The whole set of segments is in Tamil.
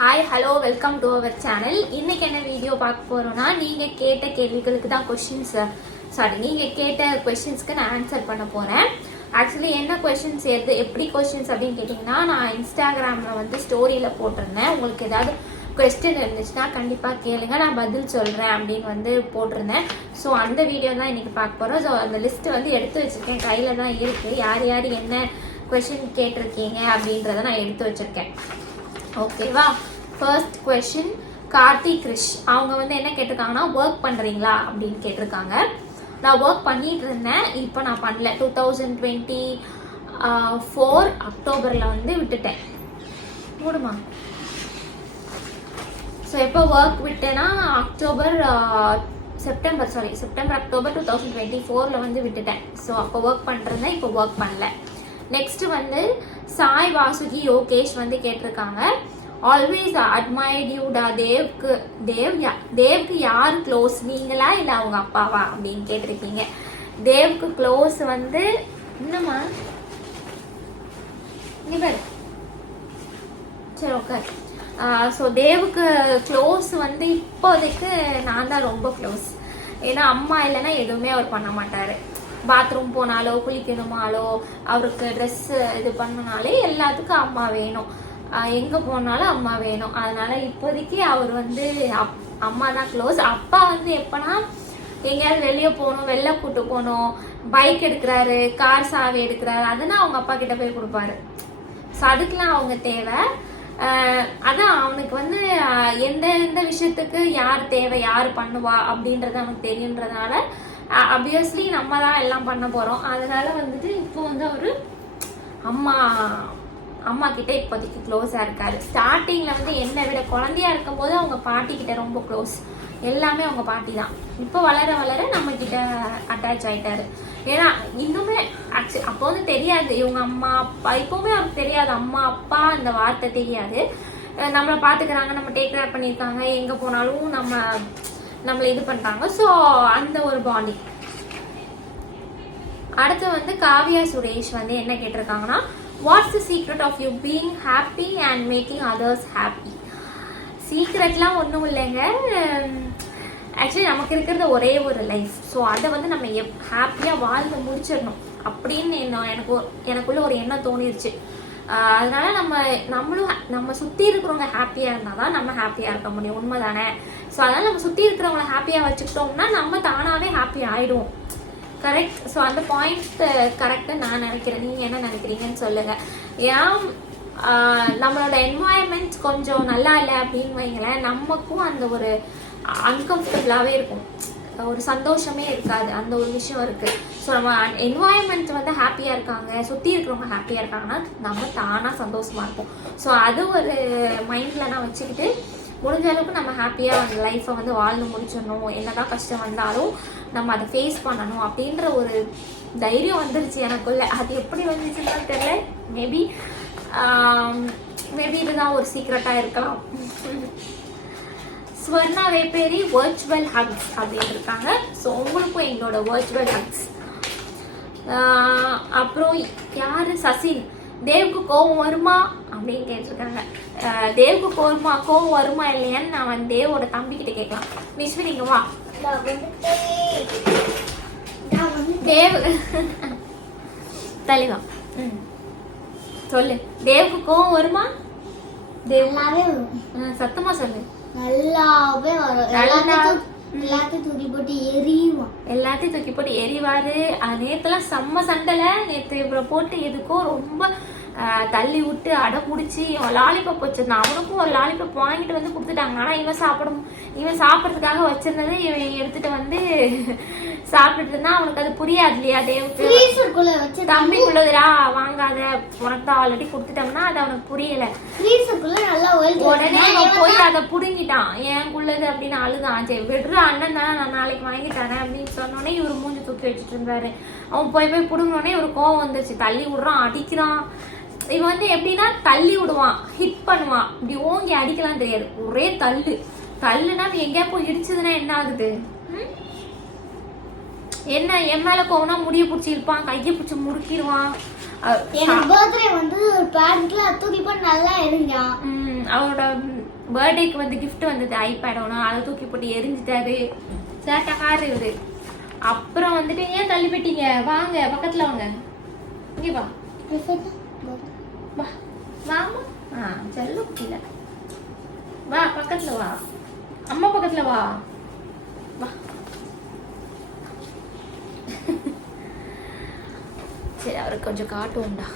Hi hello welcome to our channel. இன்னைக்கு என்ன வீடியோ பார்க்க போறோம்னா, நீங்கள் கேட்ட கேள்விகளுக்கு தான் நீங்கள் கேட்ட கொஷின்ஸ்க்கு நான் ஆன்சர் பண்ண போகிறேன். ஆக்சுவலி என்ன கொஷின்ஸ் எப்படி கொஷின்ஸ் அப்படின்னு கேட்டிங்கன்னா, நான் இன்ஸ்டாகிராமில் வந்து ஸ்டோரியில் போட்டிருந்தேன். உங்களுக்கு ஏதாவது கொஸ்டின் இருந்துச்சுன்னா கண்டிப்பாக கேளுங்க, நான் பதில் சொல்கிறேன் அப்படின்னு வந்து போட்டிருந்தேன். ஸோ அந்த வீடியோ தான் இன்றைக்கி பார்க்க போகிறோம். ஸோ அந்த லிஸ்ட்டு வந்து எடுத்து வச்சுருக்கேன், கையில் தான் இருக்குது. யார் யார் என்ன கொஷின் கேட்டிருக்கீங்க அப்படின்றத நான் எடுத்து வச்சுருக்கேன். ஓகேவா? First question Karthi Krish. அவங்க வந்து என்ன கேட்டிருக்காங்கன்னா, ஒர்க் பண்ணுறீங்களா அப்படின்னு கேட்டிருக்காங்க. நான் ஒர்க் பண்ணிட்டு இருந்தேன், இப்போ நான் பண்ணல. 2024 அக்டோபரில் வந்து விட்டுட்டேன். மூடுமா? ஸோ எப்போ ஒர்க் விட்டேன்னா செப்டம்பர் அக்டோபர் 2024 வந்து விட்டுட்டேன். ஸோ அப்போ ஒர்க் பண்ணுறேன், இப்போ ஒர்க் பண்ணல. நெக்ஸ்ட் வந்து சாய் வாசுகி யோகேஷ் வந்து கேட்டிருக்காங்க, ஆல்வேஸ் அட்மைர்ட் யூடா. தேவ்க்கு யார் க்ளோஸ், நீங்களா இல்லை அவங்க அப்பாவா அப்படின்னு கேட்டிருக்கீங்க. தேவ்க்கு க்ளோஸ் வந்து என்னம்மா இவர். சரி, ஓகே. ஸோ தேவுக்கு க்ளோஸ் வந்து இப்போதைக்கு நான் தான் ரொம்ப க்ளோஸ். ஏன்னா அம்மா இல்லைன்னா எதுவுமே அவர் பண்ண மாட்டார். பாத்ரூம் போனாலோ குளிக்கணுமாலோ அவருக்கு ட்ரெஸ்ஸு இது பண்ணனாலே எல்லாத்துக்கும் அம்மா வேணும், எங்கே போனாலும் அம்மா வேணும். அதனால இப்போதைக்கு அவர் வந்து அம்மா தான் க்ளோஸ். அப்பா வந்து எப்போனா எங்கேயாவது வெளியே போகணும், வெளில கூட்டு போகணும், பைக் எடுக்கிறாரு, கார் சாவி எடுக்கிறாரு, அதுனா அவங்க அப்பா கிட்ட போய் கொடுப்பாரு. ஸோ அதுக்கெலாம் அவங்க தேவை. அதான் அவனுக்கு வந்து எந்த விஷயத்துக்கு யார் தேவை, யார் பண்ணுவா அப்படின்றது அவனுக்கு தெரியுன்றதுனால அப்வியஸ்லி நம்ம தான் எல்லாம் பண்ண போகிறோம். அதனால வந்துட்டு இப்போ வந்து அவர் அம்மா கிட்ட இப்போதைக்கு க்ளோஸாக இருக்காரு. ஸ்டார்டிங்கில் வந்து என்னை விட குழந்தையா இருக்கும்போது அவங்க பாட்டி கிட்ட ரொம்ப க்ளோஸ், எல்லாமே அவங்க பாட்டி தான். இப்போ வளர வளர நம்ம கிட்ட அட்டாச் ஆயிட்டாரு. ஏன்னா இன்னுமே ஆக்சுவலி அப்போ வந்து தெரியாது இவங்க அம்மா அப்பா, இப்போவுமே அவருக்கு தெரியாது அம்மா அப்பா அந்த வார்த்தை தெரியாது. நம்மளை பார்த்துக்கிறாங்க, நம்ம டேக் கேர் பண்ணியிருக்காங்க, எங்கே போனாலும் நம்மளை இது பண்ணுறாங்க. ஸோ அந்த ஒரு பாண்டிங். அடுத்து வந்து காவியா சுரேஷ் வந்து என்ன கேட்டிருக்காங்கன்னா, what's the secret of you being happy and making others happy? சீக்ரெட்லாம் ஒன்றும் இல்லைங்க. ஆக்சுவலி நமக்கு இருக்கிறது ஒரே ஒரு லைஃப். ஸோ அதை வந்து நம்ம ஹாப்பியாக வாழ்ந்து முடிச்சிடணும் அப்படின்னு எனக்குள்ள ஒரு எண்ணம் தோணிருச்சு. அதனால நம்ம சுற்றி இருக்கிறவங்க ஹாப்பியாக இருந்தால் தான் நம்ம ஹாப்பியாக இருக்க முடியும். உண்மை தானே? ஸோ அதனால் நம்ம சுற்றி இருக்கிறவங்கள ஹாப்பியாக வச்சுக்கிட்டோம்னா நம்ம தானாகவே ஹாப்பி ஆகிடுவோம். கரெக்ட். ஸோ அந்த பாயிண்ட் கரெக்டாக நான் நினைக்கிறேன். நீங்கள் என்ன நினைக்கிறீங்கன்னு சொல்லுங்கள். ஏன் நம்மளோட என்வாயன்மெண்ட் கொஞ்சம் நல்லா இல்லை அப்படின்னு வைங்களேன், நமக்கும் அந்த ஒரு அன்கம்ஃபர்டபுளாகவே இருக்கும், ஒரு சந்தோஷமே இருக்காது. அந்த ஒரு விஷயம் இருக்குது. ஸோ நம்ம என்வாயன்மெண்ட் வந்து ஹாப்பியாக இருக்காங்க, சுற்றி இருக்கிறவங்க ஹாப்பியாக இருக்காங்கன்னா நம்ம தானாக சந்தோஷமாக இருப்போம். ஸோ அது ஒரு மைண்டில் நான் வச்சுக்கிட்டு முடிஞ்ச அளவுக்கு நம்ம ஹாப்பியாக அந்த லைஃப்பை வந்து வாழ்ந்து முடிச்சிடணும். என்னதான் கஷ்டம் வந்தாலும் நம்ம அதை ஃபேஸ் பண்ணணும் அப்படின்ற ஒரு தைரியம் வந்துருச்சு எனக்குள்ள. அது எப்படி வந்துச்சுன்னு தெரியல. மேபி இதுதான் ஒரு சீக்ரெட்டாக இருக்கலாம். ஸ்வர்ணா வேப்பேரி வர்ச்சுவல் ஹக்ஸ் அப்படின்னு இருக்காங்க. ஸோ உங்களுக்கும் எங்களோட வர்ச்சுவல் ஹக்ஸ். அப்புறம் யாரு சசின், தேவுக்கு கோவம் வருமா அப்படின்னு கேட்டிருக்காங்க. தேவுக்கு கோவம் வருமா இல்லையான்னு நான் வந்து தேவோட தம்பிக்கிட்ட கேட்கலாம். விஸ்வி நீங்க வா. தேவ் தலைவா சொல்லு, தேவுக்கு கோவம் வருமா? சத்தமா சொல்லு. நல்லாவே வரும். எல்லாத்தையும் தூக்கி போட்டு எரிவாரு. நேற்றுலாம் செம்ம சண்டைல. நேற்று இவரை போட்டு எதுக்கோ ரொம்ப தள்ளி விட்டு அடை பிடிச்சி லாலிபப் வச்சிருந்தான். அவனுக்கும் ஒரு லாலிபப் வாங்கிட்டு வந்து கொடுத்துட்டாங்க. ஆனால் இவன் சாப்பிட்றதுக்காக வச்சிருந்தது இவன் எடுத்துட்டு வந்து சாப்பிட்டுட்டு இருந்தா. அவனுக்கு அது புரியாது இல்லையா? தேவுக்கு தம்பிக்குள்ளதுரா வாங்காத, உனக்கு தான் ஆல்ரெடி கொடுத்துட்டோம்னா அது அவனுக்கு புரியல. உடனே அவன் போய் அதை புடுங்கிட்டான். எனக்குள்ளது அப்படின்னு அழுதான். சரி விடுற, அண்ணன் தானே, நான் நாளைக்கு வாங்கி தரேன் அப்படின்னு சொன்னோடனே இவர் மூஞ்சி தூக்கி வச்சுட்டு இருந்தாரு. அவன் போய் புடுங்கினோடனே ஒரு கோவம் வந்துருச்சு. தள்ளி விடுறான், அடிக்கிறான். இவன் வந்து எப்படின்னா தள்ளி விடுவான், ஹிட் பண்ணுவான். இப்படி ஓங்கி அடிக்கலாம் தெரியாது, ஒரே தள்ளுனா எங்கேயா போய் இடிச்சதுன்னா என்ன ஆகுது? என்ன என் மேல கோவனா முடிய பிடிச்சி இருப்பான், கையை பிடிச்சி முறுக்கிடுவான். எனக்கு பர்த்டே வந்து பேண்ட்ல தூக்கி போட்டு நல்லா எரிஞ்சான். அவரோட பர்த்டேக்கு வந்து கிஃப்ட் வந்தது ஐபேட் ஒன்று, அதை தூக்கி போட்டு எரிஞ்சிட்டாரு. சேட்டக்காரர் இவரு. அப்புறம் வந்துட்டு ஏன் தள்ளி போயிட்டீங்க, வாங்க பக்கத்துல வாங்க, இங்கே வா வா வாமா. செல்ல குட்டில வா, பக்கத்துல வா, அம்மா பக்கத்துல வா வா. சரி அவருக்கு கொஞ்சம் காட்டுவோம்டா.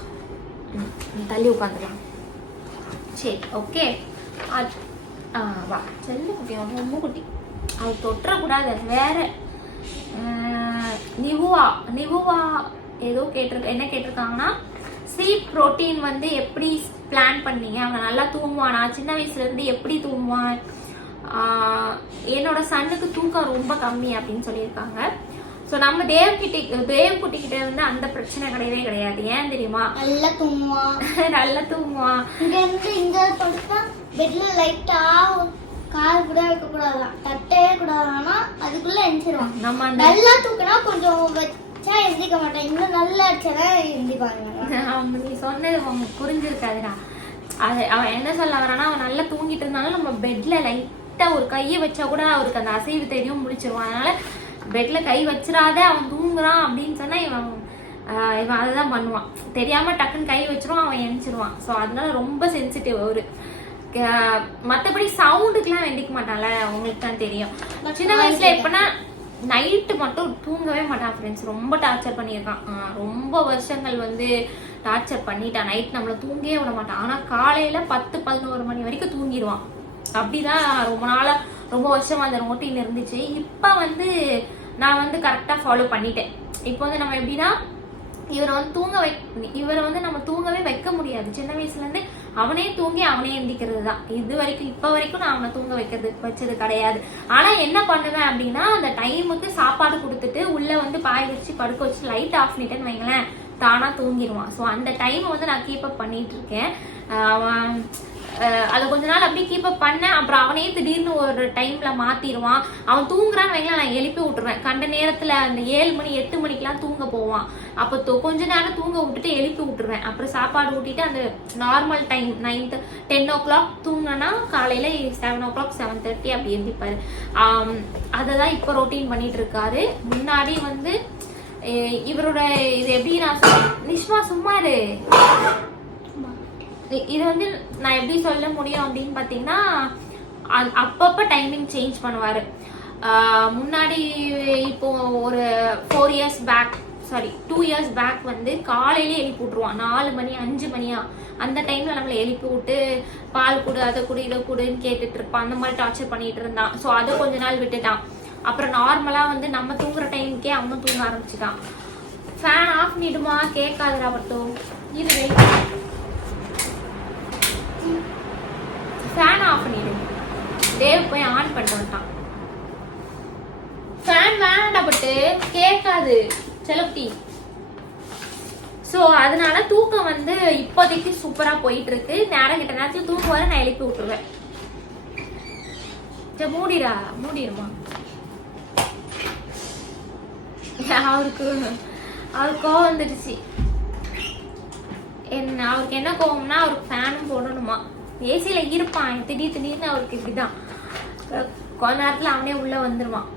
தள்ளி உட்காந்துக்கலாம். சரி ஓகே. வா செல்ல குட்டி, ரொம்ப குட்டி, அவர் தொட்டக்கூடாது. வேற நிவுவா ஏதோ என்ன கேட்டிருக்காங்கன்னா, ஸ்லீப் ப்ரோட்டீன் வந்து எப்படி பிளான் பண்ணீங்க, அவன் நல்லா தூங்குவானா, சின்ன வயசுல இருந்து எப்படி தூங்குவான், என்னோட சன்னுக்கு தூக்கம் ரொம்ப கம்மி அப்படின்னு சொல்லியிருக்காங்க. ஸோ நம்ம தேவக்குட்டி கிட்ட இருந்து அந்த பிரச்சனை கிடையவே கிடையாது. ஏன் தெரியுமா, நல்லா தூங்குவான். நல்லா தூங்குவான். இங்க படுத்தா பெட்ல லைட்டா கால் கூட வைக்க கூடாதான், தட்டவே கூடாதானா, அதுக்குள்ள எந்திரிடுவான். நம்ம நல்லா தூக்கினா கொஞ்சம் வச்சா எந்திரிக்க மாட்டேன், இன்னும் நல்லா அடிச்சா எந்திரிப்பாங்க. நீ சொன்னது அவங்களுக்கு புரிஞ்சிருக்காதுடா. அது அவன் என்ன சொல்ல வரானா, அவன் நல்லா தூங்கிட்டு இருந்தாலும் நம்ம பெட்ல லைட்டா ஒரு கையை வச்சா கூட அவருக்கு அந்த அசைவு தெரியும், முடிச்சிருவான். அதனால பெட்ல கை வச்சிடாத, அவன் தூங்குறான் அப்படின்னு சொன்னா இவன் அதுதான் பண்ணுவான். தெரியாம டக்குன்னு கை வச்சிருவான், அவன் எந்திரிச்சிருவான். ஸோ அதனால ரொம்ப சென்சிட்டிவ் அவரு. மற்றபடி சவுண்டுக்குலாம் வெண்டிக்க மாட்டான்ல, உங்களுக்கு தான் தெரியும். சின்ன வயசுல எப்படின்னா நைட்டு மட்டும் தூங்கவே மாட்டான் ஃப்ரெண்ட்ஸ், ரொம்ப டார்ச்சர் பண்ணியிருக்கான். ரொம்ப வருஷங்கள் வந்து டார்ச்சர் பண்ணிட்டான். நைட் நம்மள தூங்கவே விட மாட்டான். ஆனா காலையில 10-11 மணி வரைக்கும் தூங்கிடுவான். அப்படிதான் ரொம்ப நாளா ரொம்ப வருஷமா அந்த ரொட்டீன் இருந்துச்சு. இப்ப வந்து நான் வந்து கரெக்டா ஃபாலோ பண்ணிட்டேன். இப்போ வந்து நம்ம எப்படின்னா, இவரை வந்து நம்ம தூங்கவே வைக்க முடியாது. சின்ன வயசுல இருந்து அவனே தூங்கி அவனே எந்திக்கிறது தான். இது வரைக்கும் இப்ப வரைக்கும் நான் அவனை தூங்க வச்சது கிடையாது. ஆனா என்ன பண்ணுவேன் அப்படின்னா, அந்த டைமுக்கு சாப்பாடு கொடுத்துட்டு உள்ள வந்து பாய் வச்சு படுக்க வச்சு லைட் ஆஃப் பண்ணிட்டேன்னு வைங்களேன், தானா தூங்கிடுவான். ஸோ அந்த டைமை வந்து நான் கீப் அப் பண்ணிட்டு இருக்கேன். அதை கொஞ்ச நாள் அப்படியே கீப் அப் பண்ணேன். அப்புறம் அவனே திடீர்னு ஒரு டைம்ல மாத்திடுவான். அவன் தூங்குறான்னு வைங்களேன், நான் எழுப்பி விட்டுருவேன். கண்ட நேரத்துல அந்த 7 மணி 8 மணிக்கெல்லாம் தூங்க போவான். அப்போ கொஞ்ச நேரம் தூங்க விட்டுட்டு எழுப்பி விட்டுருவேன். அப்புறம் சாப்பாடு ஊட்டிட்டு அந்த நார்மல் டைம் 9-10 o'clock தூங்கினா காலையில 7 o'clock 7:30 அப்படி எழுந்திப்பாரு. அதை தான் இப்போ ரொட்டீன் பண்ணிட்டு இருக்காரு. முன்னாடி வந்து இவரோட இது எப்படி நான் நிஷ்மா சும்மா இரு. இது வந்து நான் எப்படி சொல்ல முடியும் அப்படின்னு பார்த்தீங்கன்னா, அப்பப்போ டைமிங் சேஞ்ச் பண்ணுவார். முன்னாடி இப்போ ஒரு 2 years பேக் வந்து காலையிலே எழுப்பி விட்ருவான். 4 மணி 5 மணியா அந்த டைம்ல நம்மளை எழுப்பி விட்டு பால் கொடு, அதை கொடு, இதை கொடுன்னு கேட்டுட்டு இருப்பான். அந்த மாதிரி டார்ச்சர் பண்ணிட்டு இருந்தான். ஸோ அதை கொஞ்ச நாள் விட்டுட்டான். அப்புறம் நார்மலா வந்து நம்ம தூங்குற டைமுக்கே அவனும் தூங்க ஆரம்பிச்சுட்டான். ஃபேன் ஆஃப் பண்ணிடுமா, கேட்காதுடா மட்டும் இது. ஃபேன் ஆஃப் பண்ணிடு. தேவ் போய் ஆன் பண்ணிட்டு வந்துட்டான். ஃபேன் வேண்டாம் பட்டு கேட்காது செலக்டி. ஸோ அதனால தூக்கம் வந்து இப்போதைக்கு சூப்பரா போயிட்டு இருக்கு. நேரம் கிட்ட நேரத்துல தூங்குவாரு, நான் எழுப்பி விட்டுருவேன். மூடிடுமா. அவருக்கு கோவம் வந்துடுச்சு. அவருக்கு என்ன கோவம்னா, அவருக்கு ஃபேனும் போடணுமா. ஏசியில இருப்பான், திடீர்னு அவருக்கு இப்படிதான் கொஞ்ச நேரத்துல அவனே உள்ள வந்துருவான்.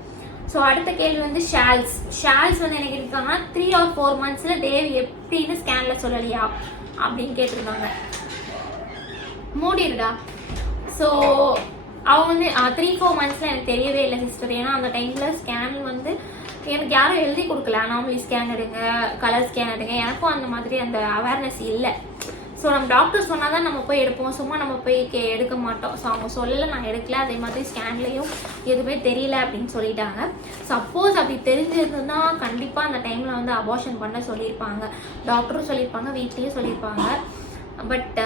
ஸோ அடுத்த கேள்வி வந்து ஷால்ஸ் வந்து என்ன கேட்டிருக்காங்கன்னா, 3 or 4 months தேவ் எப்படின்னு ஸ்கேன்ல சொல்லலையா அப்படின்னு கேட்டிருக்காங்க. மூடிடுடா. ஸோ அவங்க வந்து 3-4 months எனக்கு தெரியவே இல்லை சிஸ்டர். ஏன்னா அந்த டைம்ல ஸ்கேன் வந்து எனக்கு யாரும் எழுதி கொடுக்கல. நார்மலி ஸ்கேன் எடுங்க, கலர் ஸ்கேன் எடுங்க, எனக்கும் அந்த மாதிரி அந்த அவேர்னஸ் இல்லை. ஸோ நம்ம டாக்டர் சொன்னாதான் நம்ம போய் எடுப்போம், சும்மா நம்ம போய் எடுக்க மாட்டோம். ஸோ அவங்க சொல்லலை, நான் எடுக்கல. அதே மாதிரி ஸ்கேன்லேயும் எதுவுமே தெரியல அப்படின்னு சொல்லிட்டாங்க. சப்போஸ் அப்படி தெரிஞ்சிருந்ததுன்னா கண்டிப்பாக அந்த டைமில் வந்து அபார்ஷன் பண்ண சொல்லியிருப்பாங்க. டாக்டரும் சொல்லியிருப்பாங்க, வீட்லேயும் சொல்லியிருப்பாங்க. பட்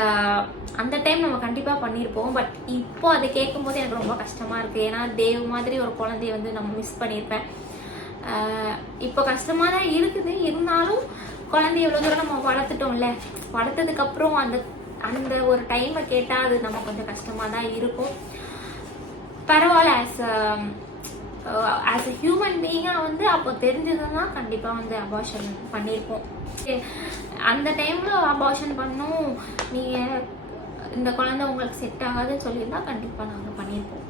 அந்த டைம் நம்ம கண்டிப்பாக பண்ணியிருப்போம். பட் இப்போ அதை கேட்கும்போது எனக்கு ரொம்ப கஷ்டமாக இருக்குது. ஏன்னா தேவ் மாதிரி ஒரு குழந்தைய வந்து நம்ம மிஸ் பண்ணியிருப்பேன். இப்போ கஷ்டமாக தான் இருக்குது. இருந்தாலும் குழந்தைய எவ்வளோ தூரம் நம்ம வளர்த்துட்டோம்ல, வளர்த்ததுக்கப்புறம் அந்த ஒரு டைமை கேட்டால் அது நம்ம கொஞ்சம் கஷ்டமாக தான் இருக்கும். பரவாயில்ல, ஆஸ் அ ஹியூமன் பீயிங்காக வந்து அப்போ தெரிஞ்சதுன்னா கண்டிப்பாக வந்து அபார்ஷன் பண்ணியிருப்போம். அந்த டைமில் அபார்ஷன் பண்ணும். நீங்கள் இந்த குழந்தை உங்களுக்கு செட் ஆகாதுன்னு சொல்லியிருந்தா கண்டிப்பாக நாங்கள் பண்ணியிருப்போம்.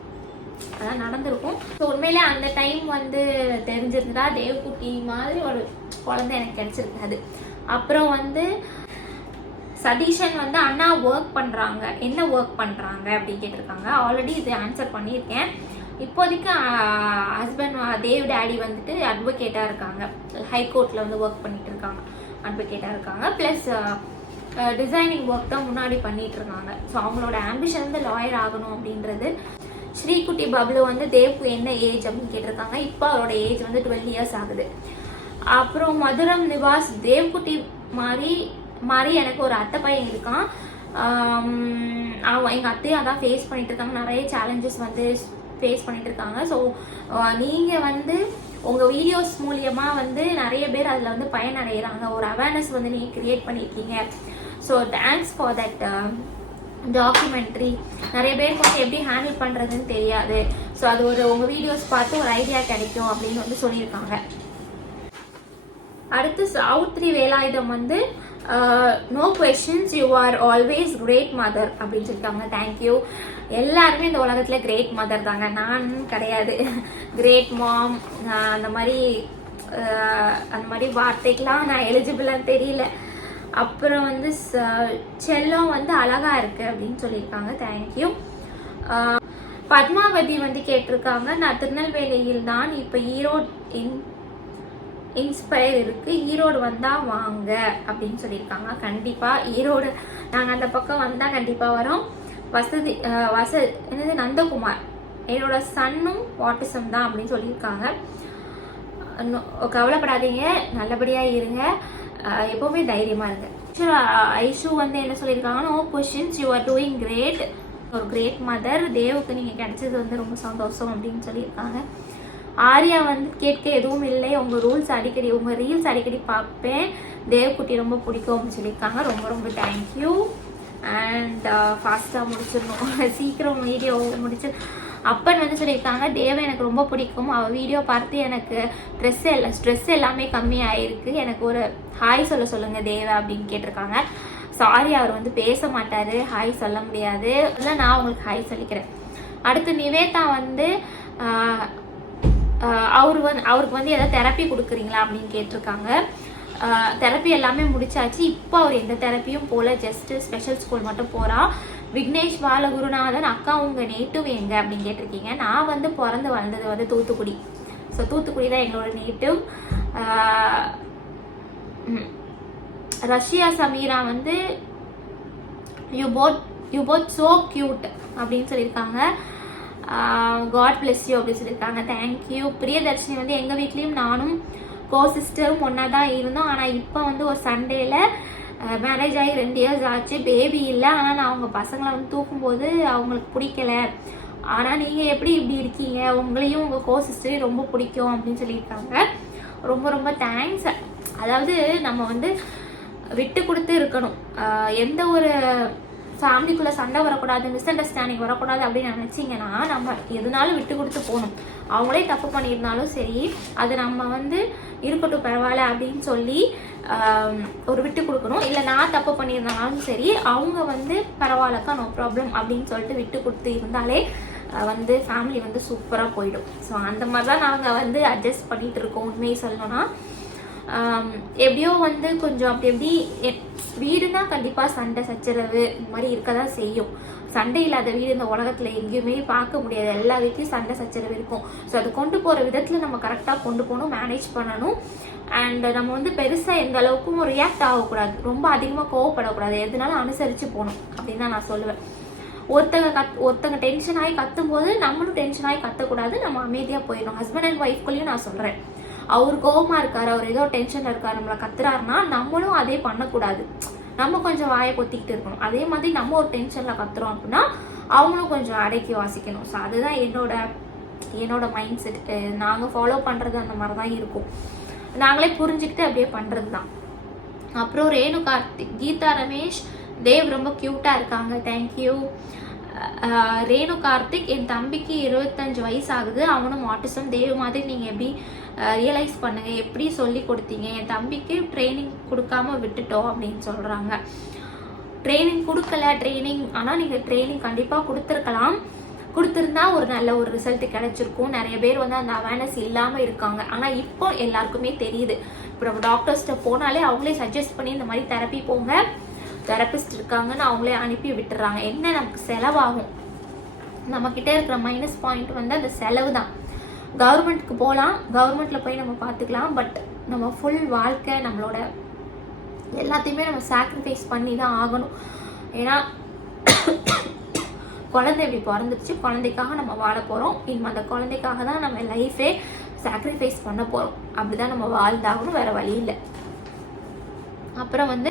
அதான் நடந்திருக்கும். ஸோ உண்மையிலே அந்த டைம் வந்து தெரிஞ்சிருந்தா தேவகுட்டி மாதிரி ஒரு குழந்தை எனக்கு கிடைச்சிருக்காது. அப்புறம் வந்து சதீஷன் வந்து அண்ணா ஒர்க் பண்ணுறாங்க, என்ன ஒர்க் பண்ணுறாங்க அப்படின்னு கேட்டிருக்காங்க. ஆல்ரெடி இது ஆன்சர் பண்ணியிருக்கேன். இப்போதைக்கு ஹஸ்பண்ட் தேவ் டேடி வந்துட்டு அட்வொகேட்டாக இருக்காங்க, ஹைகோர்ட்டில் வந்து ஒர்க் பண்ணிட்டு இருக்காங்க, அட்வொகேட்டாக இருக்காங்க. ப்ளஸ் டிசைனிங் ஒர்க் தான் முன்னாடி பண்ணிட்டு இருக்காங்க. ஸோ அவங்களோட ஆம்பிஷன் வந்து லாயர் ஆகணும் அப்படின்றது. ஸ்ரீகுட்டி பப்ளு வந்து தேவ்க்கு என்ன ஏஜ் அப்படின்னு கேட்டிருக்காங்க. இப்போ அவரோட ஏஜ் வந்து 12 இயர்ஸ் ஆகுது. அப்புறம் மதுரம் நிவாஸ் தேவ்குட்டி மாதிரி எனக்கு ஒரு அத்தை பையன் இருக்கான். எங்கள் அத்தையும் அதான் ஃபேஸ் பண்ணிட்டு இருக்காங்க, நிறைய சேலஞ்சஸ் வந்து ஃபேஸ் பண்ணிட்டு இருக்காங்க. ஸோ நீங்கள் வந்து உங்கள் வீடியோஸ் மூலியமாக வந்து நிறைய பேர் அதில் வந்து பயனடைகிறாங்க, ஒரு அவேர்னஸ் வந்து நீங்கள் கிரியேட் பண்ணியிருக்கீங்க. So thanks for that documentary. நிறைய பேருக்கு வந்து எப்படி ஹேண்டில் பண்ணுறதுன்னு தெரியாது. ஸோ அது உங்கள் வீடியோஸ் பார்த்து ஒரு ஐடியா கிடைக்கும் அப்படின்னு வந்து சொல்லியிருக்காங்க. அடுத்து சாவுத்ரி வேலாயுதம் வந்து no questions, you are always great mother அப்படின்னு சொல்லியிருக்காங்க. தேங்க்யூ. எல்லாருமே இந்த உலகத்தில் கிரேட் மதர் தாங்க, நான் கிடையாது. கிரேட் மாம் அந்த மாதிரி வார்த்தைக்கெலாம் நான் எலிஜிபிளான்னு தெரியல. அப்புறம் வந்து செல்லம் வந்து அழகா இருக்கு அப்படின்னு சொல்லியிருக்காங்க. தேங்க்யூ. பத்மாவதி வந்து கேட்டிருக்காங்க, நான் திருநெல்வேலியில் தான், இப்போ ஈரோடு இன்ஸ்பயர் இருக்கு, ஈரோடு வந்தா வாங்க அப்படின்னு சொல்லியிருக்காங்க. கண்டிப்பா ஈரோடு நாங்கள் அந்த பக்கம் வந்தா கண்டிப்பா வரோம். என்னது நந்தகுமார், என்னோட சன்னும் ஆட்டிசம் தான் அப்படின்னு சொல்லியிருக்காங்க. கவலைப்படாதீங்க, நல்லபடியா இருங்க, எப்பவுமே தைரியமா இருங்க. ஐஷு வந்து என்ன சொல்லியிருக்காங்க, no questions, you are doing great, ஒரு கிரேட் மதர், தேவுக்கு நீங்க கிடைச்சது வந்து ரொம்ப சந்தோஷம் அப்படின்னு சொல்லியிருக்காங்க. ஆர்யா வந்து கேட்க எதுவும் இல்லை, உங்க ரீல்ஸ் அடிக்கடி பார்ப்பேன், தேவக்குட்டி ரொம்ப பிடிக்கும் அப்படின்னு சொல்லியிருக்காங்க. ரொம்ப ரொம்ப தேங்க்யூ. அண்ட் ஃபாஸ்ட்டாக முடிச்சிடணும், சீக்கிரம் வீடியோ முடிச்சு. அப்பன் வந்து சொல்லியிருக்காங்க, தேவை எனக்கு ரொம்ப பிடிக்கும், அவள் வீடியோ பார்த்து எனக்கு ஸ்ட்ரெஸ் எல்லாமே கம்மியாயிருக்கு, எனக்கு ஒரு ஹாய் சொல்லுங்க தேவை அப்படின்னு கேட்டிருக்காங்க. சாரி, அவர் வந்து பேச மாட்டாரு, ஹாய் சொல்ல முடியாது, அதெல்லாம் நான் உங்களுக்கு ஹாய் சொல்லிக்கிறேன். அடுத்து நிவேதா வந்து அவருக்கு வந்து ஏதாவது தெரப்பி கொடுக்குறீங்களா அப்படின்னு கேட்டிருக்காங்க. தெரப்பி எல்லாமே முடிச்சாச்சு. இப்போ அவர் எந்த தெரப்பியும் போல, ஜஸ்ட் ஸ்பெஷல் ஸ்கூல் மட்டும் போறா. விக்னேஷ் பாலகுருநாதன், அக்கா உங்க நேட்டிவ் எங்க அப்படின்னு கேட்டிருக்கீங்க. நான் வந்து பிறந்து வளர்ந்தது வந்து தூத்துக்குடி. ஸோ தூத்துக்குடி தான் எங்களோட நேட்டிவ். ரஷ்யா சமீரா வந்து யூ போத் சோ கியூட் அப்படின்னு சொல்லியிருக்காங்க. காட் பிளஸ் யூ அப்படின்னு சொல்லியிருக்காங்க. தேங்க்யூ. பிரியதர்ஷினி வந்து எங்கள் வீட்லேயும் நானும் சிஸ்டரும் ஒன்றா தான் இருந்தோம், ஆனால் இப்போ வந்து ஒரு சண்டேல மேரேஜ் ஆகி 2 இயர்ஸ் ஆச்சு, பேபி இல்லை, ஆனால் நான் அவங்க பசங்களை வந்து தூக்கும்போது அவங்களுக்கு பிடிக்கல, ஆனால் நீங்கள் எப்படி இப்படி இருக்கீங்க, உங்களையும் உங்கள் சிஸ்டரையும் ரொம்ப பிடிக்கும் அப்படின்னு சொல்லியிருக்காங்க. ரொம்ப ரொம்ப தேங்க்ஸ். அதாவது நம்ம வந்து விட்டு கொடுத்து இருக்கணும், எந்த ஒரு ஃபேமிலிக்குள்ளே சண்டை வரக்கூடாது, மிஸ் அண்டர்ஸ்டாண்டிங் வரக்கூடாது அப்படின்னு நினச்சிங்கன்னா நம்ம எதுனாலும் விட்டு கொடுத்து போகணும். அவங்களே தப்பு பண்ணியிருந்தாலும் சரி, அது நம்ம வந்து இருக்கட்டும் பரவாயில்ல அப்படின்னு சொல்லி ஒரு விட்டு கொடுக்கணும். இல்லை நான் தப்பு பண்ணியிருந்தாலும் சரி, அவங்க வந்து பரவாயில்லக்கா நோ ப்ராப்ளம் அப்படின்னு சொல்லிட்டு விட்டு கொடுத்து இருந்தாலே வந்து ஃபேமிலி வந்து சூப்பராக போயிடும். ஸோ அந்த மாதிரி தான் நாங்கள் வந்து அட்ஜஸ்ட் பண்ணிட்டு இருக்கோம். உண்மையை சொல்லணும்னா எப்படியோ வந்து கொஞ்சம் அப்படி வீடுனா கண்டிப்பாக சண்டை சச்சரவு இந்த மாதிரி இருக்க தான் செய்யும். சண்டை இல்லாத வீடு இந்த உலகத்தில் எங்கேயுமே பார்க்க முடியாது, எல்லா வீட்லையும் சண்டை சச்சரவு இருக்கும். ஸோ அது கொண்டு போகிற விதத்தில் நம்ம கரெக்டாக கொண்டு போகணும், மேனேஜ் பண்ணணும். அண்ட் நம்ம வந்து பெருசாக எந்த அளவுக்கும் ரியாக்ட் ஆகக்கூடாது, ரொம்ப அதிகமாக கோவப்படக்கூடாது, எதுனாலும் அனுசரித்து போகணும் அப்படின்னு தான் நான் சொல்லுவேன். ஒருத்தங்க டென்ஷன் ஆகி கத்தும் போது நம்மளும் டென்ஷன் ஆகி கத்தக்கூடாது, நம்ம அமைதியாக போயிடணும். ஹஸ்பண்ட் அண்ட் ஒய்ஃப்குள்ளேயும் நான் சொல்கிறேன், அவர் கோபமா இருக்காரு, அவர் ஏதோ டென்ஷன்ல இருக்காரு, நம்மளை கத்துறாருன்னா நம்மளும் அதே பண்ணக்கூடாது, நம்ம கொஞ்சம் வாயை பொத்திக்கிட்டு இருக்கணும். அதே மாதிரி நம்ம ஒரு டென்ஷன்ல கத்துறோம் அப்படின்னா அவங்களும் கொஞ்சம் அடக்கி வாசிக்கணும். ஸோ அதுதான் என்னோட மைண்ட் செட். நாங்கள் ஃபாலோ பண்றது அந்த மாதிரி தான் இருக்கும், நாங்களே புரிஞ்சுக்கிட்டு அப்படியே பண்றது தான். அப்புறம் ரேணு கார்த்திக், கீதா ரமேஷ், தேவ் ரொம்ப கியூட்டா இருக்காங்க. தேங்க்யூ. ரேணு கார்த்திக், என் தம்பிக்கு 25 வயசு ஆகுது, அவனும் ஆட்டிசம், தேவ் மாதிரி நீங்கள் எப்படி ரியலைஸ் பண்ணுங்க, எப்படி சொல்லி கொடுத்தீங்க, என் தம்பிக்கு ட்ரைனிங் கொடுக்காம விட்டுட்டோம் அப்படின்னு சொல்கிறாங்க. ட்ரைனிங் கொடுக்கல ஆனால் நீங்கள் ட்ரைனிங் கண்டிப்பாக கொடுத்துருந்தா ஒரு நல்ல ஒரு ரிசல்ட் கிடைச்சிருக்கும். நிறைய பேர் வந்து அந்த அவேர்னஸ் இல்லாமல் இருக்காங்க. ஆனால் இப்போ எல்லாருக்குமே தெரியுது. இப்போ நம்ம டாக்டர்ஸ்கிட்ட போனாலே அவங்களே சஜஸ்ட் பண்ணி இந்த மாதிரி தெரப்பி போங்க, தெரபிஸ்ட் இருக்காங்கன்னு அவங்களே அனுப்பி விட்டுறாங்க. என்ன நமக்கு செலவாகும், நம்மக்கிட்ட இருக்கிற மைனஸ் பாயிண்ட் வந்து அந்த செலவு தான். கவர்மெண்ட்டுக்கு போகலாம், கவர்மெண்ட்டில் போய் நம்ம பார்த்துக்கலாம். பட் நம்ம ஃபுல் வாழ்க்கை நம்மளோட எல்லாத்தையுமே நம்ம சாக்ரிஃபைஸ் பண்ணி தான் ஆகணும். ஏன்னா குழந்தை இப்படி பிறந்துருச்சு, குழந்தைக்காக நம்ம வாழ போகிறோம். இனிமே அந்த குழந்தைக்காக தான் நம்ம லைஃபே சாக்ரிஃபைஸ் பண்ண போகிறோம். அப்படிதான் நம்ம வாழ்ந்தாகணும், வேற வழி இல்லை. அப்புறம் வந்து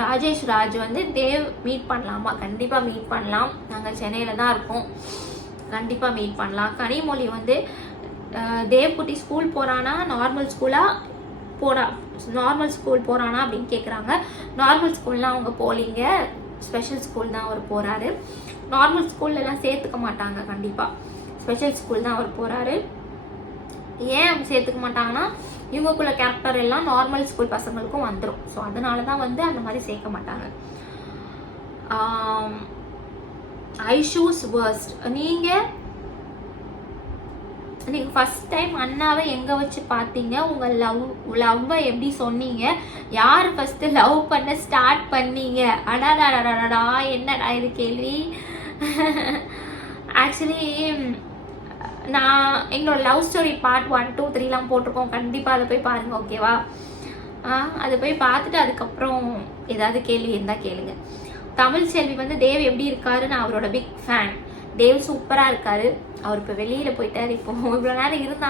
ராஜேஷ் ராஜ் வந்து தேவ் மீட் பண்ணலாமா? கண்டிப்பாக மீட் பண்ணலாம். நாங்கள் சென்னையில் தான் இருக்கோம், கண்டிப்பாக மீட் பண்ணலாம். கனிமொழி வந்து தேவ்குட்டி ஸ்கூல் போகிறானா, நார்மல் ஸ்கூல் போகிறானா அப்படின்னு கேட்குறாங்க. நார்மல் ஸ்கூல்லாம் அவங்க போலிங்க, ஸ்பெஷல் ஸ்கூல் தான் அவர் போகிறாரு. நார்மல் ஸ்கூல்லலாம் சேர்த்துக்க மாட்டாங்க, கண்டிப்பாக ஸ்பெஷல் ஸ்கூல் தான் அவர் போகிறாரு. ஏன் அவங்க சேர்த்துக்க மாட்டாங்கன்னா இவங்களுக்குள்ள கேரக்டர் எல்லாம் நார்மல் ஸ்கூல் பசங்களுக்கும் வந்துடும். ஸோ அதனால தான் வந்து அந்த மாதிரி சேர்க்க மாட்டாங்க. ஐஷூஸ் வர்ஸ்ட், நீங்கள் ஃபர்ஸ்ட் டைம் அண்ணாவை எங்கே வச்சு பார்த்தீங்க? உங்கள் லவ்வை எப்படி சொன்னீங்க? யார் ஃபர்ஸ்ட் லவ் பண்ண ஸ்டார்ட் பண்ணீங்க? அடாடாடாடா, என்னடா இது கேள்வி. ஆக்சுவலி நான் எங்களோட லவ் ஸ்டோரி பார்ட் 1, 2, 3 போட்டிருக்கோம். கண்டிப்பாக அதை போய் பாருங்கள், ஓகேவா? அதை போய் பார்த்துட்டு அதுக்கப்புறம் ஏதாவது கேள்வி இருந்தால் கேளுங்க. தமிழ் செல்வி வந்து தேவ் எப்படி இருக்காரு? நான் அவரோட பிக் ஃபேன். தேவ் சூப்பராக இருக்காரு. அவர் இப்போ வெளியில் போயிட்டார். இப்போ இவ்வளோ நேரம் இருந்தா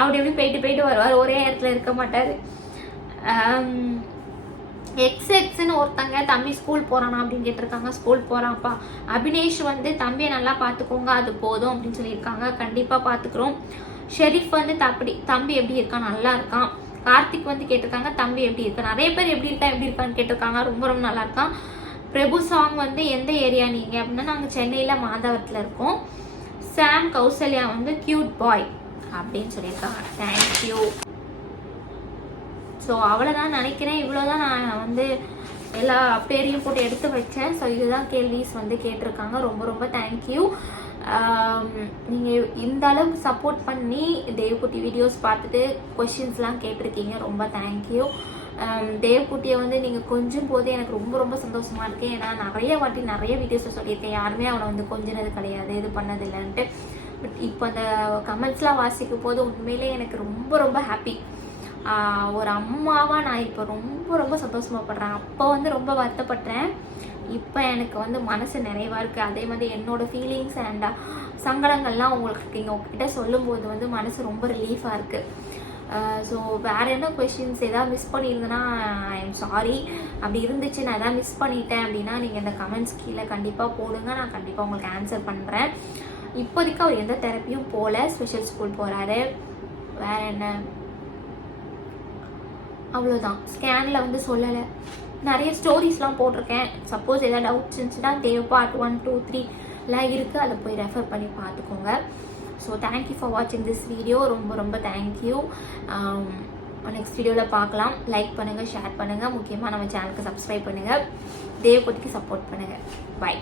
அவர் எப்படி போயிட்டு வருவார், ஒரே இடத்துல இருக்க மாட்டார். எக்ஸ்ன்னு ஒருத்தங்க தம்பி ஸ்கூல் போகிறானா அப்படின்னு கேட்டிருக்காங்க. ஸ்கூல் போகிறான்ப்பா. அபினேஷ் வந்து தம்பியை நல்லா பார்த்துக்கோங்க, அது போதும் அப்படின்னு சொல்லியிருக்காங்க. கண்டிப்பாக பார்த்துக்குறோம். ஷெரீஃப் வந்து தம்பி எப்படி இருக்கான்? நல்லா இருக்கான். கார்த்திக் வந்து கேட்டிருக்காங்க தம்பி எப்படி இருக்கா. நிறைய பேர் எப்படி இருக்கான்னு கேட்டிருக்காங்க. ரொம்ப ரொம்ப நல்லா இருக்கான். பிரபு சாங் வந்து எந்த ஏரியா நீங்கள் அப்படின்னா, நாங்கள் சென்னையில் மாதவரத்தில் இருக்கோம். சாம் கௌசல்யா வந்து கியூட் பாய் அப்படின்னு சொல்லியிருக்காங்க. தேங்க்யூ. ஸோ அவ்வளோதான் நினைக்கிறேன். இவ்வளோதான் நான் வந்து எல்லா பேரையும் போட்டு எடுத்து வச்சேன். ஸோ இதுதான் கேள்விஸ் வந்து கேட்டிருக்காங்க. ரொம்ப ரொம்ப தேங்க்யூ. நீங்கள் இந்த அளவுக்கு சப்போர்ட் பண்ணி தேவ்குட்டி வீடியோஸ் பார்த்துட்டு கொஷின்ஸ்லாம் கேட்டிருக்கீங்க. ரொம்ப தேங்க்யூ. தேவ்குட்டியை வந்து நீங்கள் கொஞ்சம் போது எனக்கு ரொம்ப ரொம்ப சந்தோஷமாக இருக்குது. ஏன்னா நிறைய வாட்டி நிறைய வீடியோஸில் சொல்லியிருக்கேன், யாருமே அவனை வந்து கொஞ்சினது கிடையாது, இது பண்ணது இல்லைன்ட்டு. பட் இப்போ அந்த கமெண்ட்ஸ்லாம் வாசிக்கும் போது உண்மையிலே எனக்கு ரொம்ப ரொம்ப ஹாப்பி. ஒரு அம்மாவாக நான் இப்போ ரொம்ப ரொம்ப சந்தோஷமாகப்படுறேன். அப்போ வந்து ரொம்ப வருத்தப்பட்டேன். இப்போ எனக்கு வந்து மனசு நிறைவாக இருக்குது. அதே மாதிரி என்னோடய ஃபீலிங்ஸ் அண்ட் சங்கடங்கள்லாம் உங்ககிட்ட சொல்லும்போது வந்து மனசு ரொம்ப ரிலீஃபாக இருக்குது. ஸோ வேறு என்ன கொஷின்ஸ் எதாவது மிஸ் பண்ணியிருந்தேன்னா ஐ எம் சாரி. அப்படி இருந்துச்சு நான் எதாவது மிஸ் பண்ணிட்டேன் அப்படின்னா நீங்கள் இந்த கமெண்ட்ஸ் கீழே கண்டிப்பாக போடுங்க. நான் கண்டிப்பாக உங்களுக்கு ஆன்சர் பண்ணுறேன். இப்போதைக்கு அவர் எந்த தெரப்பியும் போகல, ஸ்பெஷல் ஸ்கூல் போகிறாரு. வேறு என்ன, அவ்வளோதான். ஸ்கேனில் வந்து சொல்லலை. நிறைய ஸ்டோரிஸ்லாம் போட்டிருக்கேன். சப்போஸ் எதாவது டவுட்ஸ் இருந்துச்சுன்னா தேவ் பார்ட் 1, 2, 3 இருக்குது. அதை போய் ரெஃபர் பண்ணி பார்த்துக்கோங்க. ஸோ தேங்க்யூ ஃபார் வாட்சிங் திஸ் வீடியோ. ரொம்ப ரொம்ப தேங்க்யூ. நெக்ஸ்ட் வீடியோவில் பார்க்கலாம். லைக் பண்ணுங்கள், ஷேர் பண்ணுங்கள். முக்கியமாக நம்ம சேனலுக்கு சப்ஸ்கிரைப் பண்ணுங்கள். தேவ்குட்டிக்கு சப்போர்ட் பண்ணுங்கள். பை.